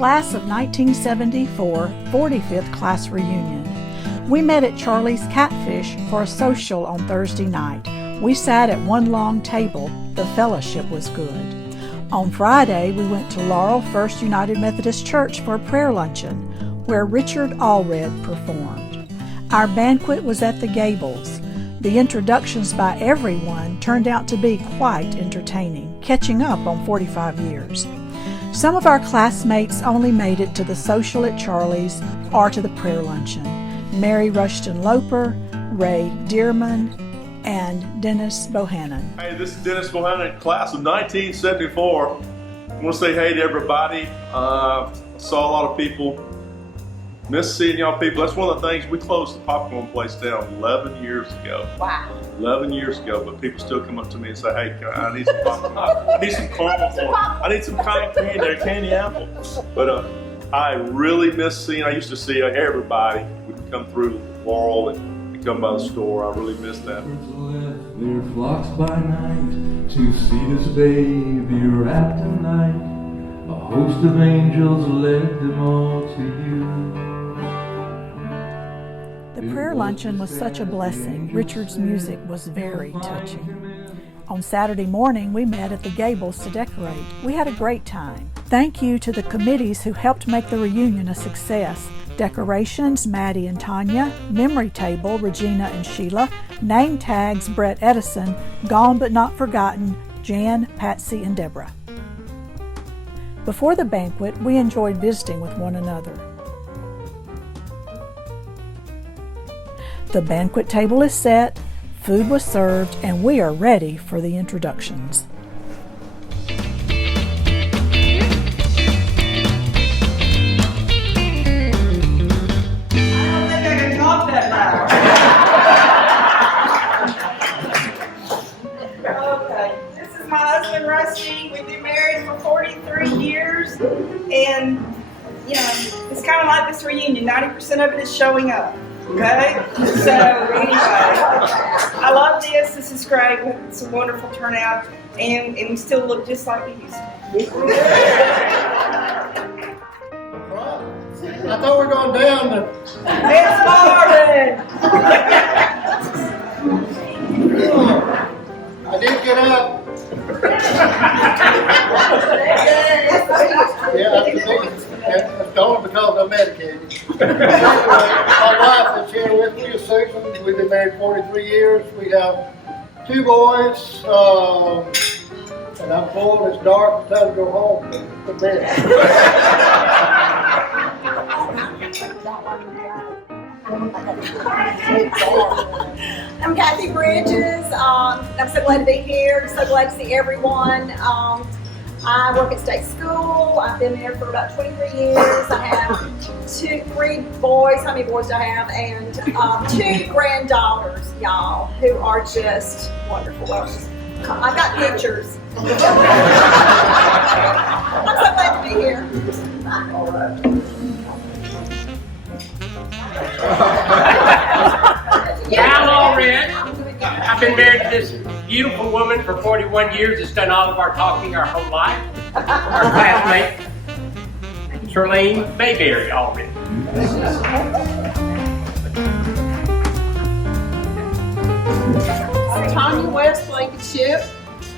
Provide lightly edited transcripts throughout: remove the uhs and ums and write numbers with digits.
Class of 1974 45th class reunion. We met at Charlie's Catfish for a social on Thursday night. We sat at one long table. The fellowship was good. On Friday, we went to Laurel First United Methodist Church for a prayer luncheon, where Richard Allred performed. Our banquet was at the Gables. The introductions by everyone turned out to be quite entertaining, catching up on 45 years. Some of our classmates only made it to the social at Charlie's or to the prayer luncheon. Mary Rushton Loper, Ray Dearman, and Dennis Bohannon. Hey, this is Dennis Bohannon, class of 1974. I want to say hey to everybody. I saw a lot of people. Miss seeing y'all people. That's one of the things. We closed the popcorn place down 11 years ago. Wow. 11 years ago, but people still come up to me and say, hey, I need some popcorn. I need some caramel corn. I need some cotton candy or candy apple. But I really miss seeing, I used to see everybody would come through Laurel and come by the store. I really miss that. Their flocks by night to see this baby wrapped in light. A host of angels led them all to you. The prayer luncheon was such a blessing. Richard's music was very touching. On Saturday morning, we met at the Gables to decorate. We had a great time. Thank you to the committees who helped make the reunion a success. Decorations, Maddie and Tanya. Memory table, Regina and Sheila. Name tags, Brett Edison. Gone but not forgotten, Jan, Patsy, and Deborah. Before the banquet, we enjoyed visiting with one another. The banquet table is set, food was served, and we are ready for the introductions. Rusty. We've been married for 43 years, and you know, it's kind of like this reunion. 90% of it is showing up. Okay? So anyway, I love this. This is great. It's a wonderful turnout, and we still look just like we used to. I thought we were going down to It's Marvin. I did get up. Yeah, it's only because I'm medicated. My wife is here with me, Susan. We've been married 43 years. We have 2 boys, and I'm full. It's dark. It's time to go home to bed. I'm Kathy Bridges. I'm so glad to be here. So glad to see everyone. I work at State School. I've been there for about 23 years. I have 3 boys. How many boys do I have? And 2 granddaughters, y'all, who are just wonderful. Well, I've got pictures. I'm so glad to be here. I'm Allred. I've been married to this beautiful woman for 41 years. Has done all of our talking our whole life. Our classmate, Charlene Mayberry Allred. I'm Tanya West Blankenship.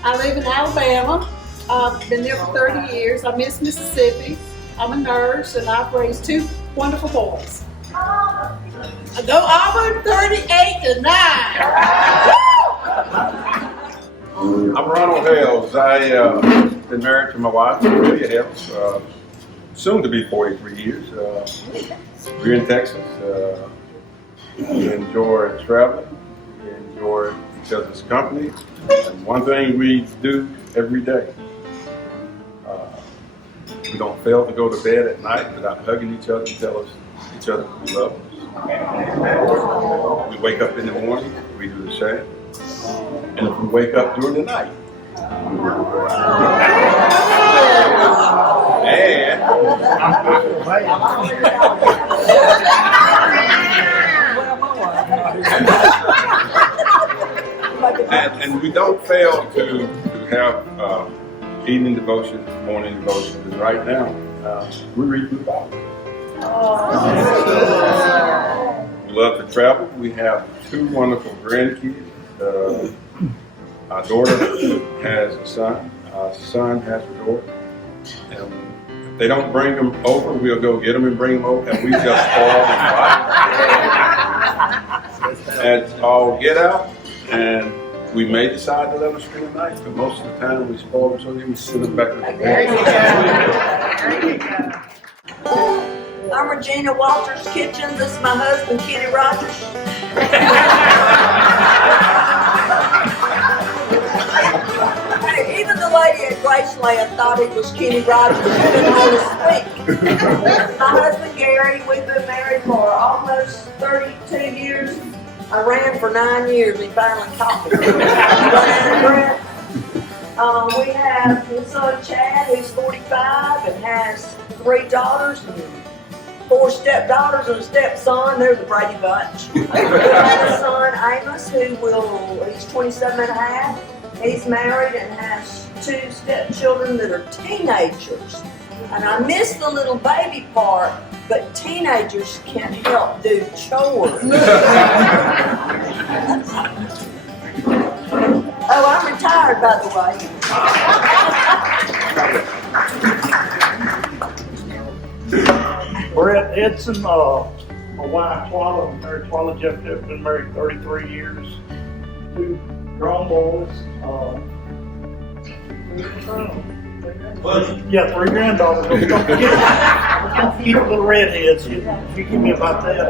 I live in Alabama. I've been there for 30 years. I miss Mississippi. I'm a nurse, and I've raised 2 wonderful boys. I go Auburn 38-9. I'm Ronald Hales. I've been married to my wife, Julia Hales, soon to be 43 years. We're in Texas. We enjoy traveling. We enjoy each other's company. And one thing we do every day, we don't fail to go to bed at night without hugging each other and tell each other we love us. We wake up in the morning, we do the same. And if we wake up during the night, and we don't fail to have evening devotion, morning devotion. And right now, we read the Bible. We love to travel. We have 2 wonderful grandkids. Our daughter has a son. Our son has a daughter. And if they don't bring them over, we'll go get them and bring them over. And we just spoil them right. And all get out. And we may decide to let them spend the night, but most of the time we spoil them so they can send them back to the I'm Regina Walters Kitchen. This is my husband, Kenny Rogers. Even the lady at Graceland thought he was Kenny Rogers. She didn't want to speak. My husband, Gary, we've been married for almost 32 years. I ran for 9 years. He finally caught me. We have his son, Chad, who's 45 and has 3 daughters and 4 stepdaughters and a stepson. They're the Brady Bunch. We have a son, Amos, he's 27 and a half. He's married and has 2 stepchildren that are teenagers. And I missed the little baby part, but teenagers can't help do chores. Oh, I'm retired, by the way. Brett Edson, my wife Twala, I'm married Twala Jeff, been married 33 years. 2 grown boys. 3 granddaughters. Don't keep little redheads. You give me about that.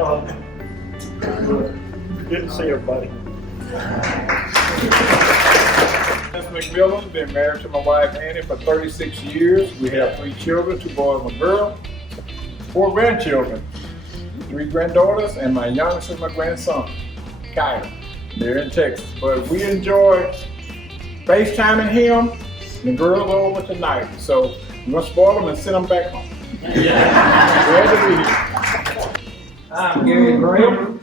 Good to see everybody. Dennis McMillan, been married to my wife Annie for 36 years. We have 3 children, 2 boys and a girl. 4 grandchildren, 3 granddaughters, and my youngest is my grandson, Kyle. They're in Texas. But we enjoy FaceTiming him, and the girls are over tonight. So we're going to spoil them and send them back home. Glad to be here. I'm Gary Graham.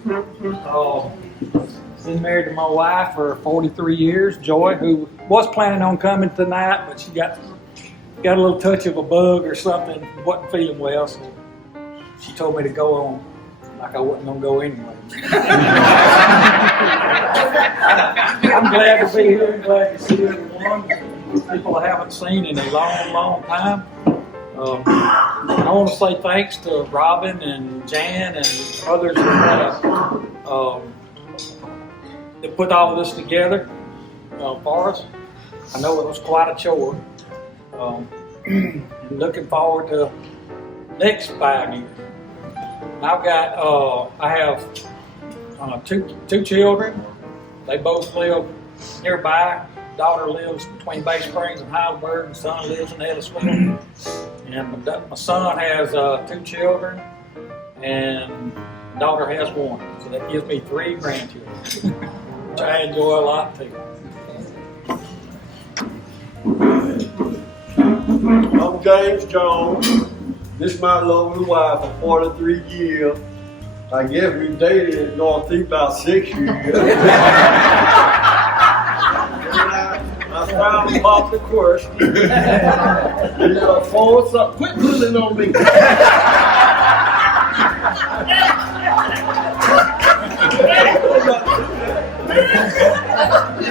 Been married to my wife for 43 years, Joy, who was planning on coming tonight, but she got a little touch of a bug or something, wasn't feeling well, so she told me to go on like I wasn't going to go anyway. I'm glad to be here and glad to see everyone. People I haven't seen in a long, long time. I want to say thanks to Robin and Jan and others that put all this together for us. I know it was quite a chore. And looking forward to next 5 years. I've got, I have two children. They both live nearby. Daughter lives between Bay Springs and Heidelberg, and son lives in Ellisville. And my son has 2 children, and daughter has 1. So that gives me 3 grandchildren, which I enjoy a lot too. I'm James Jones. This is my lovely wife for 43 years. I guess we dated in Northeast about 6 years. I finally popped the question. Phone up, quit pulling on me. We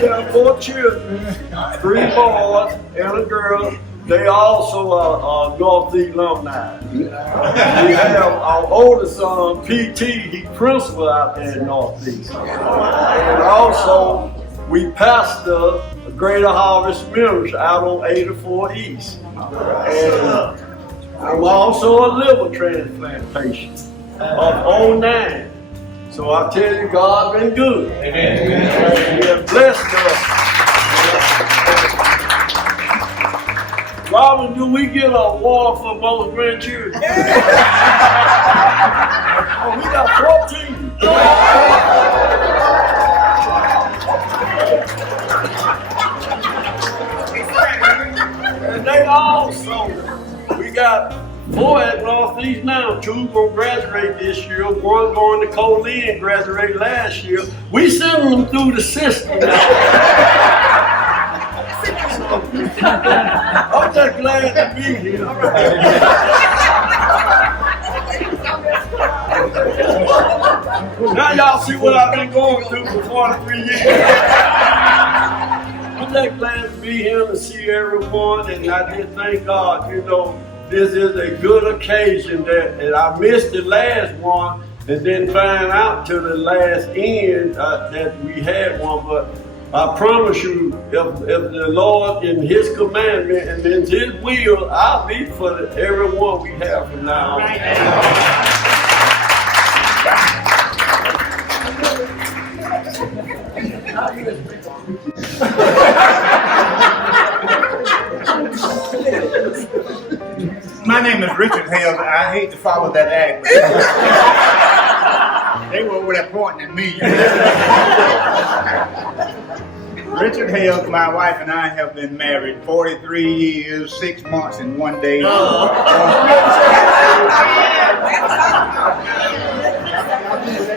have 4 children, 3 boys and a girl. They also are Northeast alumni. We have our oldest son, PT, he's principal out there in Northeast. And also, we pastor Greater Harvest Ministries out on 84 East. And I'm also a liver transplant patient of 09. So I tell you, God been good. Amen. He has blessed us. Robin, do we get an award for both grandchildren? Oh, we got 14. And they also, we got 4 at Northeast now. 2 gonna graduate this year. 1 going to Colleen, graduated last year. We sending them through the system now. I'm just glad to be here. see what I've been going through for 43 years. I'm just glad to be here to see everyone, and I just thank God, you know, this is a good occasion and I missed the last one and then find out to the last end that we had one, but I promise you, if the Lord in His commandment and in His will, I'll be for everyone we have from now on. My name is Richard Hales. I hate to follow that act, but they were over there pointing at me. Richard Hales, my wife and I have been married 43 years, 6 months, and 1 day. Let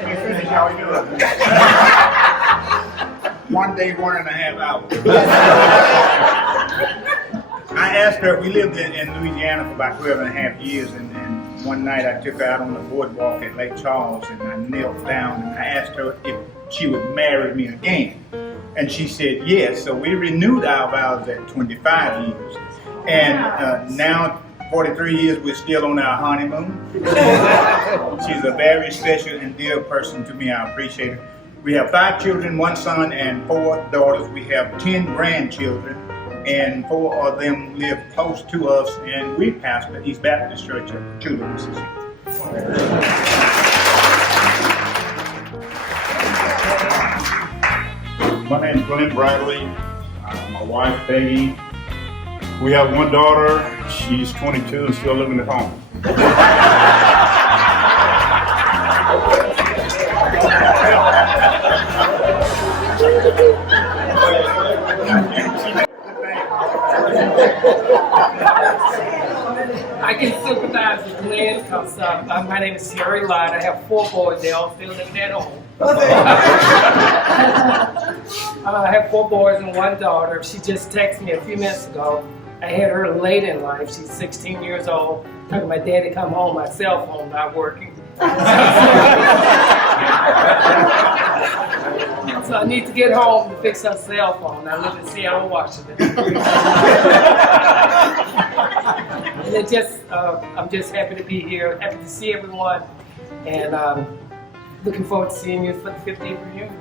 me finish, how we doing? 1 day, 1.5 hours. I asked her, we lived in Louisiana for about 12.5 years, and one night I took her out on the boardwalk at Lake Charles, and I knelt down and I asked her if she would marry me again. And she said yes, so we renewed our vows at 25 years. And now, 43 years, we're still on our honeymoon. She's a very special and dear person to me, I appreciate her. We have 5 children, 1 son and 4 daughters. We have 10 grandchildren, and 4 of them live close to us, and we pastor East Baptist Church of Chula, Mississippi. My name is Glenn Bradley. My wife, Peggy. We have 1 daughter. She's 22 and still living at home. I can sympathize with Glenn because my name is Sherry Lott. I have 4 boys. They all still living at home. I have 4 boys and 1 daughter. She just texted me a few minutes ago. I had her late in life. She's 16 years old. Talking my daddy come home, my cell phone not working. So I need to get home to fix her cell phone. I live in Seattle, Washington. And it just, I'm just happy to be here, happy to see everyone, and looking forward to seeing you for the 50th reunion.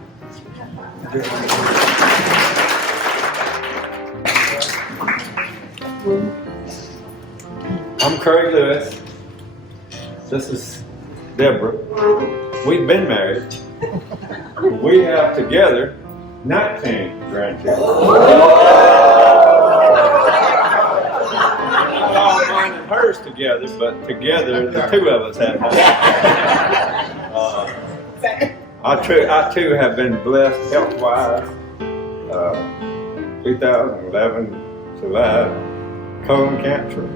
I'm Craig Lewis. This is Deborah. We've been married. We have together 19 grandchildren. Not all mine and hers together, but together the 2 of us have. I too have been blessed health-wise. 2011 survived colon cancer.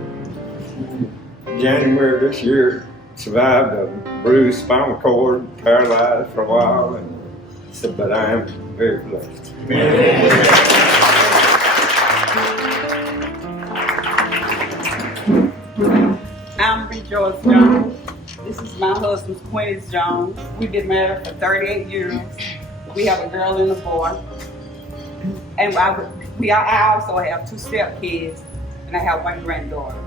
January this year survived a bruised spinal cord, paralyzed for a while, but I am very blessed. I'm Rejoice Jones. This is my husband, Quintus Jones. We've been married for 38 years. We have a girl and a boy. And I also have 2 stepkids, and I have 1 granddaughter.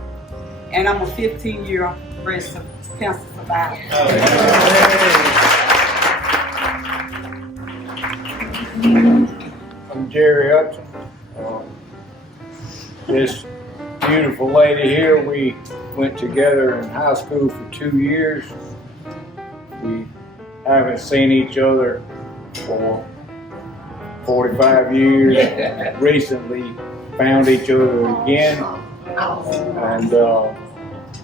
And I'm a 15-year breast cancer survivor. I'm Jerry Hudson. This beautiful lady here, we went together in high school for 2 years. We haven't seen each other for 45 years. Recently found each other again, and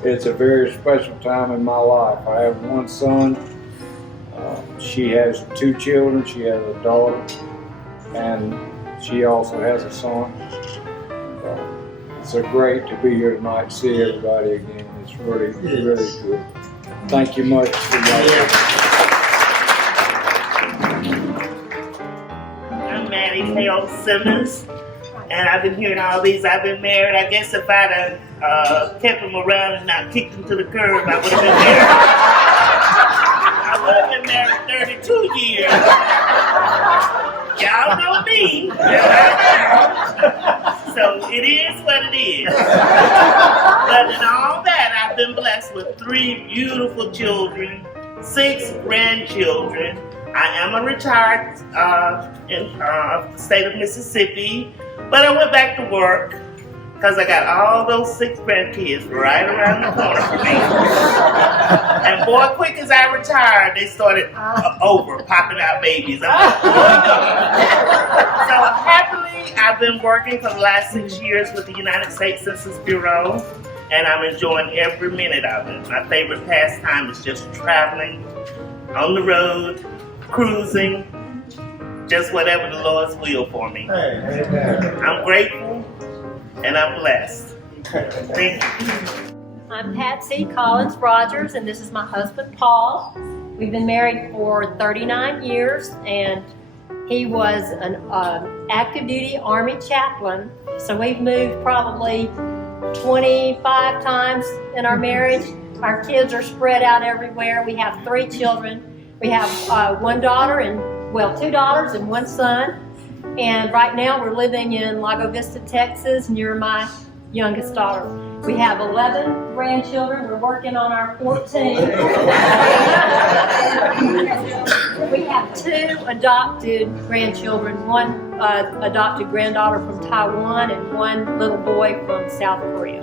it's a very special time in my life. I have 1 son. She has 2 children. She has a daughter, and she also has a son. It's great to be here tonight, see everybody again. It's really, really good. Thank you much for y'all. I'm Maddie Hale Simmons, and I've been hearing all these. I've been married. I guess if I'd have kept them around and not kicked them to the curb, I would have been married. I love him been married 32 years. Y'all know me. So it is what it is. But in all that, I've been blessed with 3 beautiful children, 6 grandchildren. I am a retired in the state of Mississippi, but I went back to work because I got all those 6 grandkids right around the corner from me. And boy, quick as I retired, they started popping out babies. I'm like, so happily, I've been working for the last 6 years with the United States Census Bureau, and I'm enjoying every minute of it. My favorite pastime is just traveling on the road, cruising, just whatever the Lord's will for me. I'm grateful and I'm blessed. Thank you. I'm Patsy Collins Rogers, and this is my husband, Paul. We've been married for 39 years, and he was an active duty Army chaplain. So we've moved probably 25 times in our marriage. Our kids are spread out everywhere. We have 3 children. We have 1 daughter and, 2 daughters and 1 son. And right now we're living in Lago Vista, Texas, near my youngest daughter. We have 11 grandchildren. We're working on our 14th. We have 2 adopted grandchildren, 1 adopted granddaughter from Taiwan and 1 little boy from South Korea.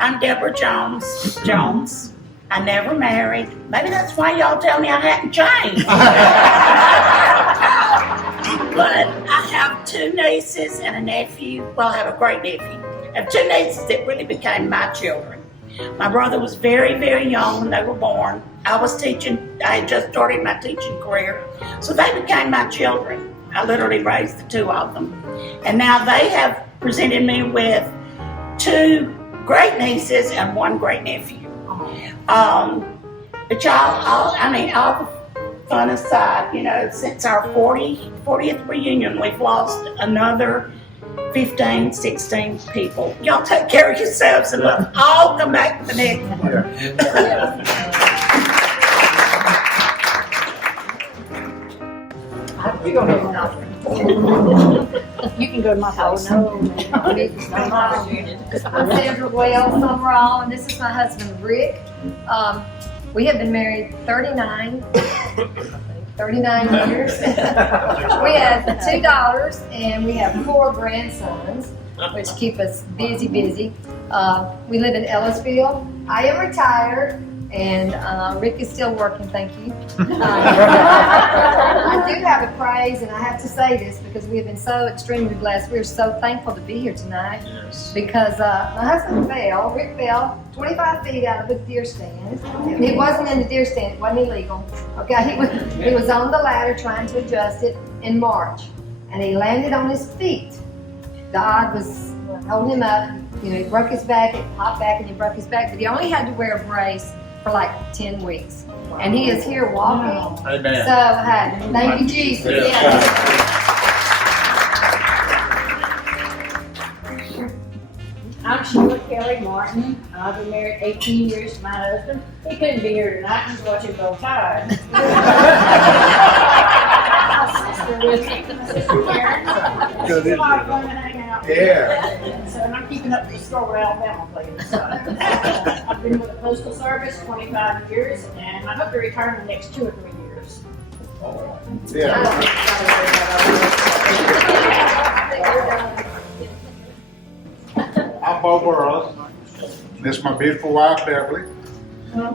I'm Deborah Jones. I never married. Maybe that's why y'all tell me I hadn't changed. But I have 2 nieces and a nephew. Well, I have a great nephew. I have 2 nieces that really became my children. My brother was very, very young when they were born. I was teaching. I had just started my teaching career. So they became my children. I literally raised the 2 of them. And now they have presented me with 2 great nieces and 1 great nephew. But all the fun aside, since our 40th reunion, we've lost another 15, 16 people. Y'all take care of yourselves and let's all come back to the next one. You can go to my house. I'm Sandra Wells Summerall, and this is my husband, Rick. We have been married 39 years. We have 2 daughters, and we have 4 grandsons, which keep us busy. We live in Ellisville. I am retired. And Rick is still working, thank you. I do have a praise, and I have to say this because we have been so extremely blessed. We're so thankful to be here tonight. Yes. Because my husband Rick fell 25 feet out of a deer stand. And it wasn't in the deer stand, it wasn't illegal. Okay, he was on the ladder trying to adjust it in March. And he landed on his feet. God was holding him up. He broke his back, it popped back, and he broke his back. But he only had to wear a brace for like 10 weeks. And he is here walking. Amen. So, thank you, Jesus. Yeah. I'm Sheila Kelly Martin. I've been married 18 years to my husband. He couldn't be here tonight. He's watching Roll Tide. My sister with me. Sister Karen. She's a lot of fun to hang out with. Yeah. So, and I'm keeping up with the Stroller, Alabama players. So. I've been with the Postal Service 25 years, and I hope to retire in the next 2 or 3 years. Yeah. I'm Bo Burrows. This is my beautiful wife, Beverly.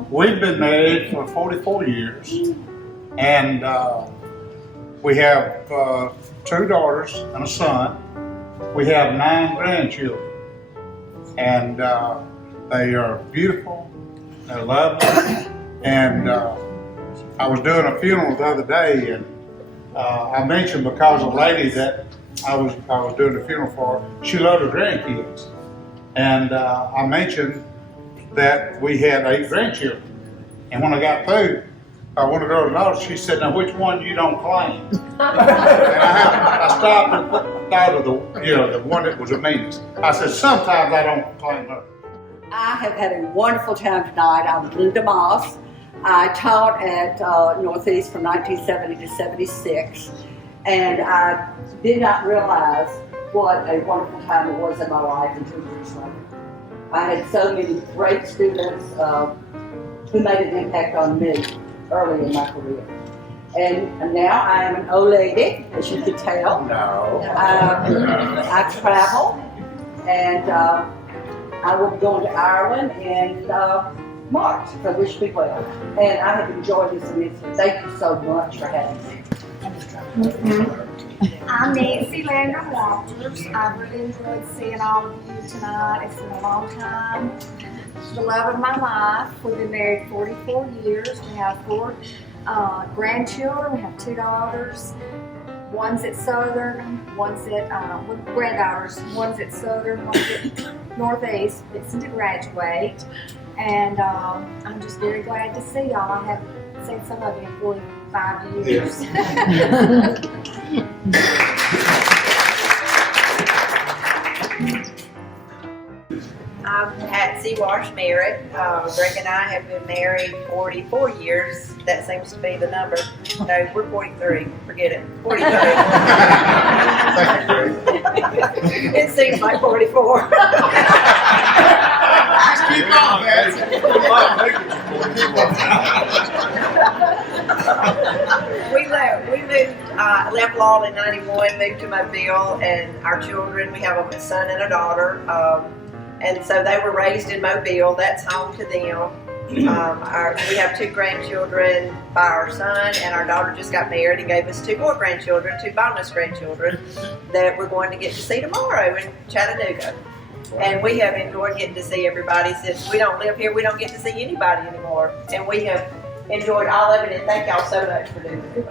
We've been married for 44 years, and we have 2 daughters and a son. We have 9 grandchildren, and they are beautiful, they're lovely, and I was doing a funeral the other day, and I mentioned because a lady that I was doing a funeral for, she loved her grandkids, and I mentioned that we had 8 grandchildren, and when I got through, one of the girls noticed, she said, now which one you don't claim? And I stopped and thought of the one that was the meanest. I said, sometimes I don't claim her. I have had a wonderful time tonight. I'm Linda Moss. I taught at Northeast from 1970 to 76, and I did not realize what a wonderful time it was in my life until years later. I had so many great students who made an impact on me early in my career. And now I am an old lady, as you can tell. No. I travel, and I will be going to Ireland in March, so wish me well. And I have enjoyed this immensely. Thank you so much for having me. I'm Nancy Lander Walters. I really enjoyed seeing all of you tonight. It's been a long time. The love of my life. We've been married 44 years. We have 4 grandchildren. We have 2 daughters. One's at Southern, one's at, granddaughters. One's at Southern, one's at Northeast, fixing to graduate. And I'm just very glad to see y'all. I haven't seen some of you in 45 years. I'm Patsy Wash Merritt. Greg and I have been married 44 years. That seems to be the number. No, we're 43. Forget it. 43. It seems like 44. Just keep on, Patsy. We moved, left Law in 91, moved to Mobile, and our children, we have a son and a daughter. And so they were raised in Mobile. That's home to them. We have 2 grandchildren by our son, and our daughter just got married and gave us 2 more grandchildren, 2 bonus grandchildren that we're going to get to see tomorrow in Chattanooga. And we have enjoyed getting to see everybody. Since we don't live here, we don't get to see anybody anymore. And we have enjoyed all of it, and thank y'all so much for doing it.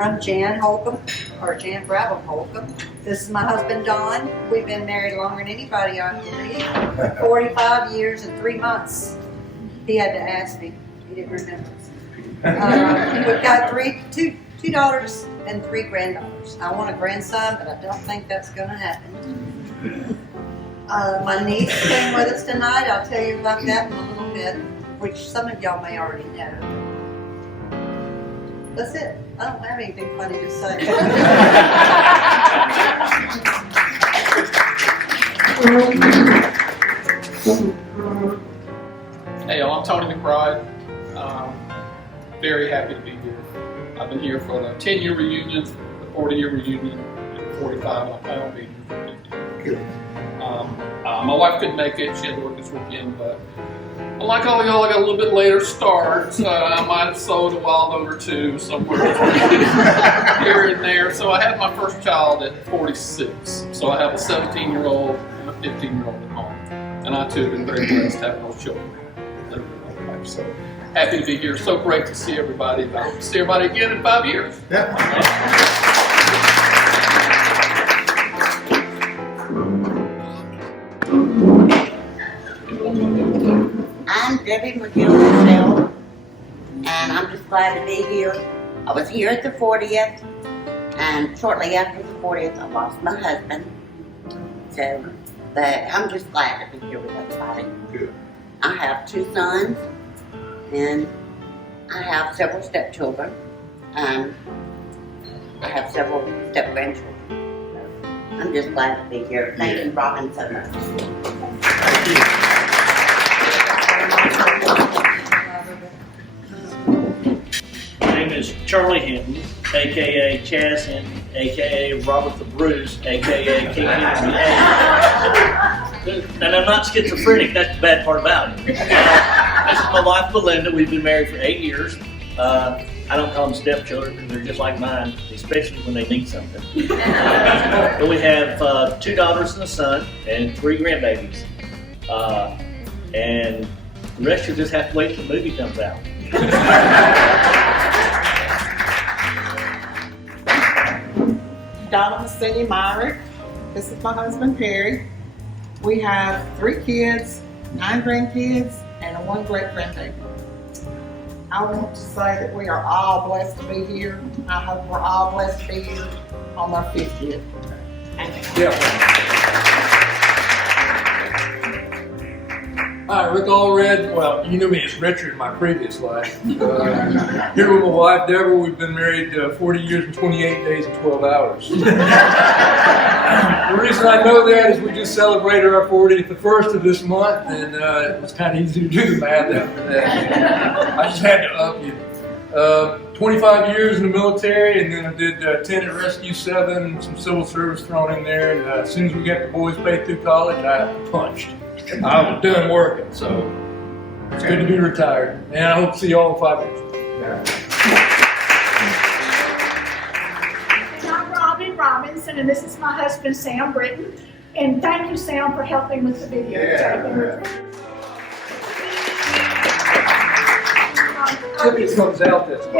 I'm Jan Holcomb, or Jan Brabham Holcomb. This is my husband, Don. We've been married longer than anybody, I believe. 45 years and 3 months. He had to ask me. He didn't remember. We've got two daughters and 3 granddaughters. I want a grandson, but I don't think that's going to happen. My niece came with us tonight. I'll tell you about that in a little bit, which some of y'all may already know. That's it. I don't have anything funny to say. Hey, I'm Tony McBride. Very happy to be here. I've been here for the 10-year reunion, the 40-year reunion, and 45, and I plan on being here for 50. My wife couldn't make it. She had to work this weekend, but unlike all y'all, I got a little bit later start. I might have sold a wild oat or 2 somewhere here and there. So I had my first child at 46. So I have a 17-year-old and a 15-year-old at home. And I too have been very blessed having those children. So happy to be here. So great to see everybody. I'll see everybody again in 5 years. Yeah. I'm Debbie McGill, and I'm just glad to be here. I was here at the 40th, and shortly after the 40th, I lost my husband. So, but I'm just glad to be here with everybody. Good. I have 2 sons, and I have several stepchildren, and I have several step-grandchildren. So I'm just glad to be here. Thank you, Robin, so much. Thank you. My name is Charlie Hinton, aka Chaz Hinton, aka Robert the Bruce, aka King Henry VIII. And I'm not schizophrenic, that's the bad part about it. This is my wife Belinda, we've been married for 8 years. I don't call them stepchildren because they're just like mine, especially when they need something. But we have 2 daughters and a son and 3 grandbabies. And the rest you'll just have to wait till the movie comes out. Donna Messini Myrick. This is my husband Perry. We have 3 kids, 9 grandkids, and 1 great-grandbaby. I want to say that we are all blessed to be here. I hope we're all blessed to be here on our 50th. Hi, Rick Allred. Well, you knew me as Richard in my previous life. Here with my wife, Deborah. We've been married 40 years and 28 days and 12 hours. The reason I know that is we just celebrated our 40th the 1st of this month, and it was kind of easy to do the math after that. I just had to up you. 25 years in the military, and then I did 10 at Rescue 7, some civil service thrown in there, and as soon as we got the boys paid through college, I punched. I was done working, so it's good to be retired. And I hope to see you all in 5 years. I'm Robin Robinson, and this is my husband, Sam Britton. And thank you, Sam, for helping with the video. Tippy comes out this month.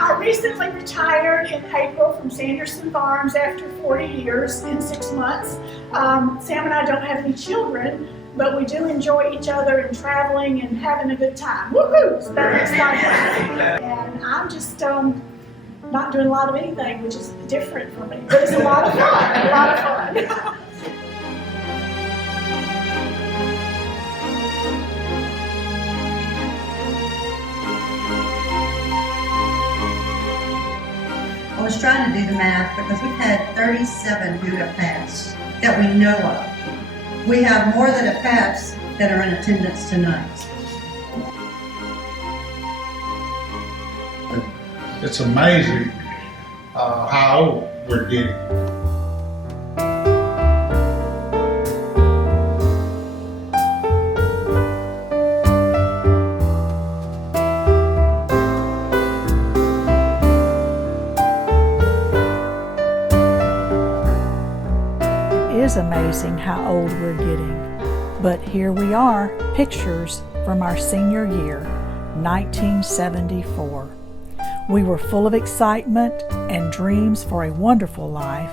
I recently retired in April from Sanderson Farms after 40 years and 6 months. Sam and I don't have any children, but we do enjoy each other and traveling and having a good time. Woohoo! So that makes life fun. And I'm just not doing a lot of anything, which is different for me, but it's a lot of fun. A lot of fun. I was trying to do the math because we've had 37 who have passed that we know of. We have more that have passed that are in attendance tonight. It's amazing how old we're getting. It is amazing how old we're getting. But here we are, pictures from our senior year, 1974. We were full of excitement and dreams for a wonderful life,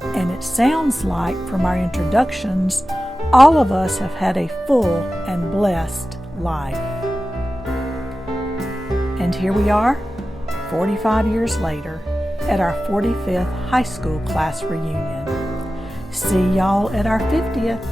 and it sounds like from our introductions, all of us have had a full and blessed life. And here we are, 45 years later, at our 45th high school class reunion. See y'all at our 50th.